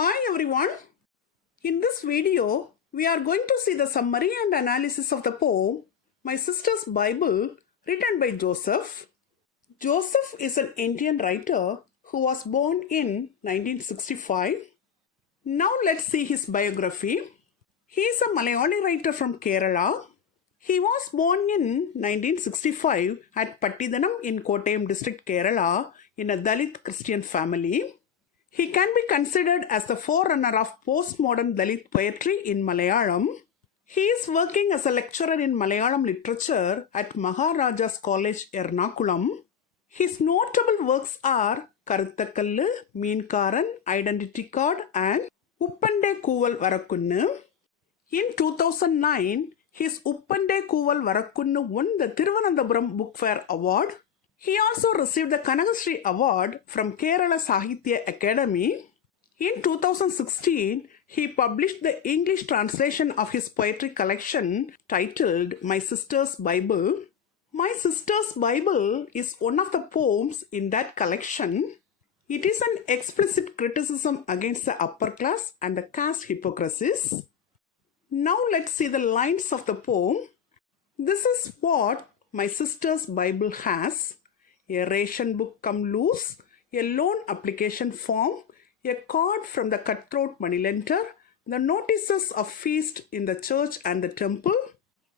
Hi everyone. In this video, we are going to see the summary and analysis of the poem My Sister's Bible written by Joseph. Joseph is an Indian writer who was born in 1965. Now let's see his biography. He is a Malayali writer from Kerala. He was born in 1965 at Pattidanam in Kottayam district, Kerala, in a Dalit Christian family. He can be considered as the forerunner of postmodern Dalit poetry in Malayalam. He is working as a lecturer in Malayalam literature at Maharaja's College, Ernakulam. His notable works are Karuthakallu, Meenkaran, Identity Card and Uppande Kooval Varakkunnu. In 2009, his Uppande Kooval Varakkunnu won the Thiruvananthapuram Book Fair Award. He also received the Kanagasri Award from Kerala Sahitya Academy. In 2016, he published the English translation of his poetry collection titled My Sister's Bible. My Sister's Bible is one of the poems in that collection. It is an explicit criticism against the upper class and the caste hypocrisies. Now let's see the lines of the poem. This is what My Sister's Bible has: a ration book come loose, a loan application form, a card from the cutthroat moneylender, the notices of feast in the church and the temple,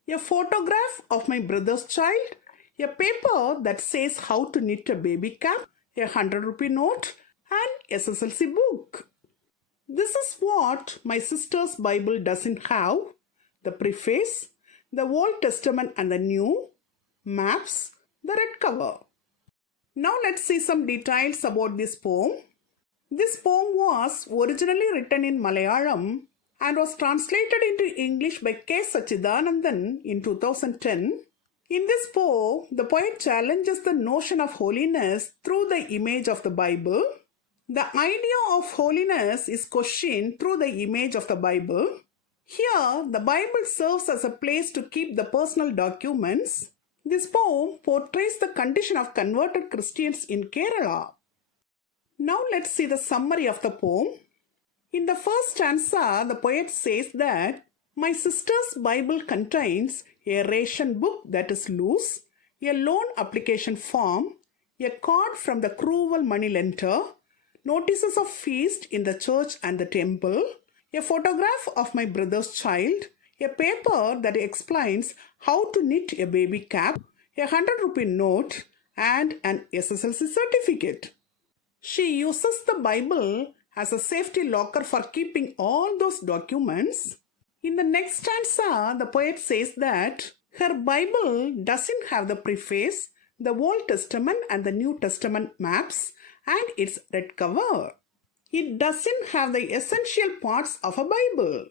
a photograph of my brother's child, a paper that says how to knit a baby cap, a 100-rupee note, and SSLC book. This is what My Sister's Bible doesn't have: the preface, the Old Testament and the New, maps, the red cover. Now let's see some details about this poem. This poem was originally written in Malayalam and was translated into English by K. Sachidanandan in 2010. In this poem, the poet challenges the notion of holiness through the image of the Bible. The idea of holiness is questioned through the image of the Bible. Here, the Bible serves as a place to keep the personal documents. This poem portrays the condition of converted Christians in Kerala. Now let's see the summary of the poem. In the first stanza, the poet says that my sister's Bible contains a ration book that is loose, a loan application form, a card from the cruel moneylender, notices of feast in the church and the temple, a photograph of my brother's child, a paper that explains how to knit a baby cap, a 100-rupee note, and an SSLC certificate. She uses the Bible as a safety locker for keeping all those documents. In the next stanza, the poet says that her Bible doesn't have the preface, the Old Testament and the New Testament maps, and its red cover. It doesn't have the essential parts of a Bible.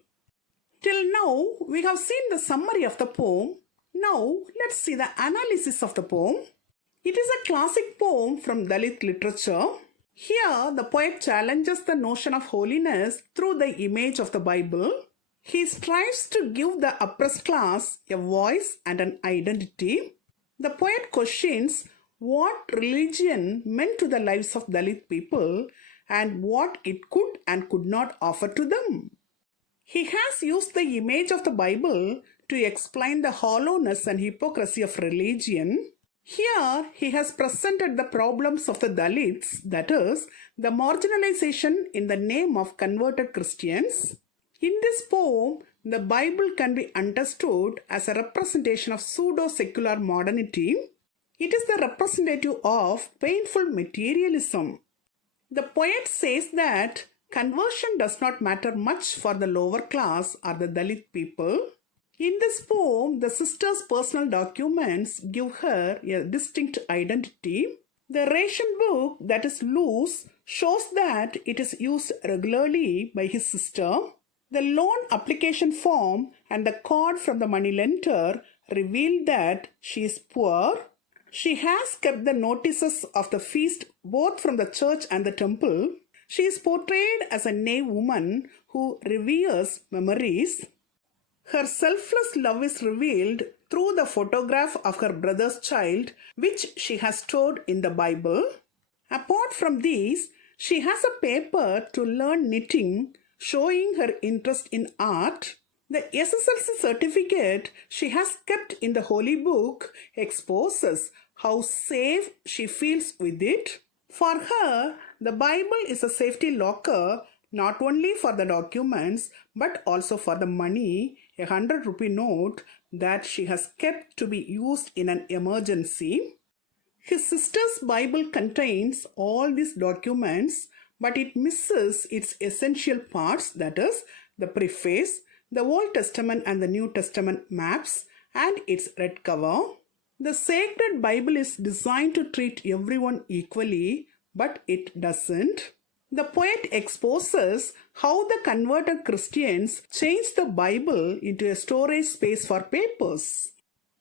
Till now, we have seen the summary of the poem. Now, let's see the analysis of the poem. It is a classic poem from Dalit literature. Here, the poet challenges the notion of holiness through the image of the Bible. He strives to give the oppressed class a voice and an identity. The poet questions what religion meant to the lives of Dalit people and what it could and could not offer to them. He has used the image of the Bible to explain the hollowness and hypocrisy of religion. Here, he has presented the problems of the Dalits, that is, the marginalization in the name of converted Christians. In this poem, the Bible can be understood as a representation of pseudo-secular modernity. It is the representative of painful materialism. The poet says that conversion does not matter much for the lower class or the Dalit people. In this poem, the sister's personal documents give her a distinct identity. The ration book that is loose shows that it is used regularly by his sister. The loan application form and the card from the moneylender reveal that she is poor. She has kept the notices of the feast both from the church and the temple. She is portrayed as a naive woman who reveres memories. Her selfless love is revealed through the photograph of her brother's child, which she has stored in the Bible. Apart from these, She has a paper to learn knitting, showing her interest in art. The SSLC certificate she has kept in the Holy Book exposes how safe she feels with it. For her, the Bible is a safety locker not only for the documents but also for the money, a 100 rupee note that she has kept to be used in an emergency. His sister's Bible contains all these documents, but it misses its essential parts, that is, the preface, the Old Testament and the New Testament maps, and its red cover. The sacred Bible is designed to treat everyone equally, but it doesn't. The poet exposes how the converted Christians changed the Bible into a storage space for papers.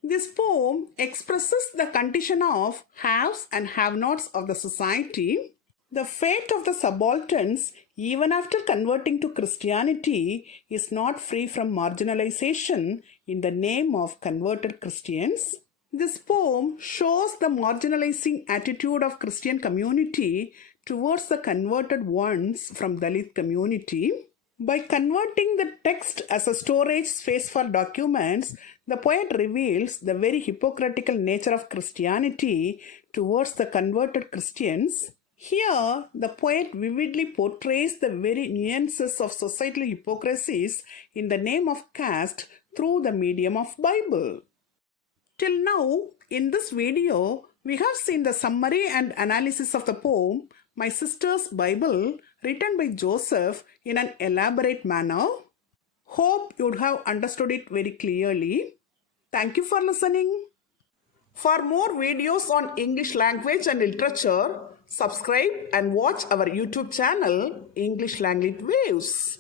This poem expresses the condition of haves and have-nots of the society. The fate of the subalterns, even after converting to Christianity, is not free from marginalization in the name of converted Christians. This poem shows the marginalizing attitude of Christian community towards the converted ones from Dalit community. By converting the text as a storage space for documents, the poet reveals the very hypocritical nature of Christianity towards the converted Christians. Here, the poet vividly portrays the very nuances of societal hypocrisies in the name of caste through the medium of Bible. Till now, in this video, we have seen the summary and analysis of the poem My Sister's Bible, written by Joseph in an elaborate manner. Hope you would have understood it very clearly. Thank you for listening. For more videos on English language and literature, subscribe and watch our YouTube channel, English Language Waves.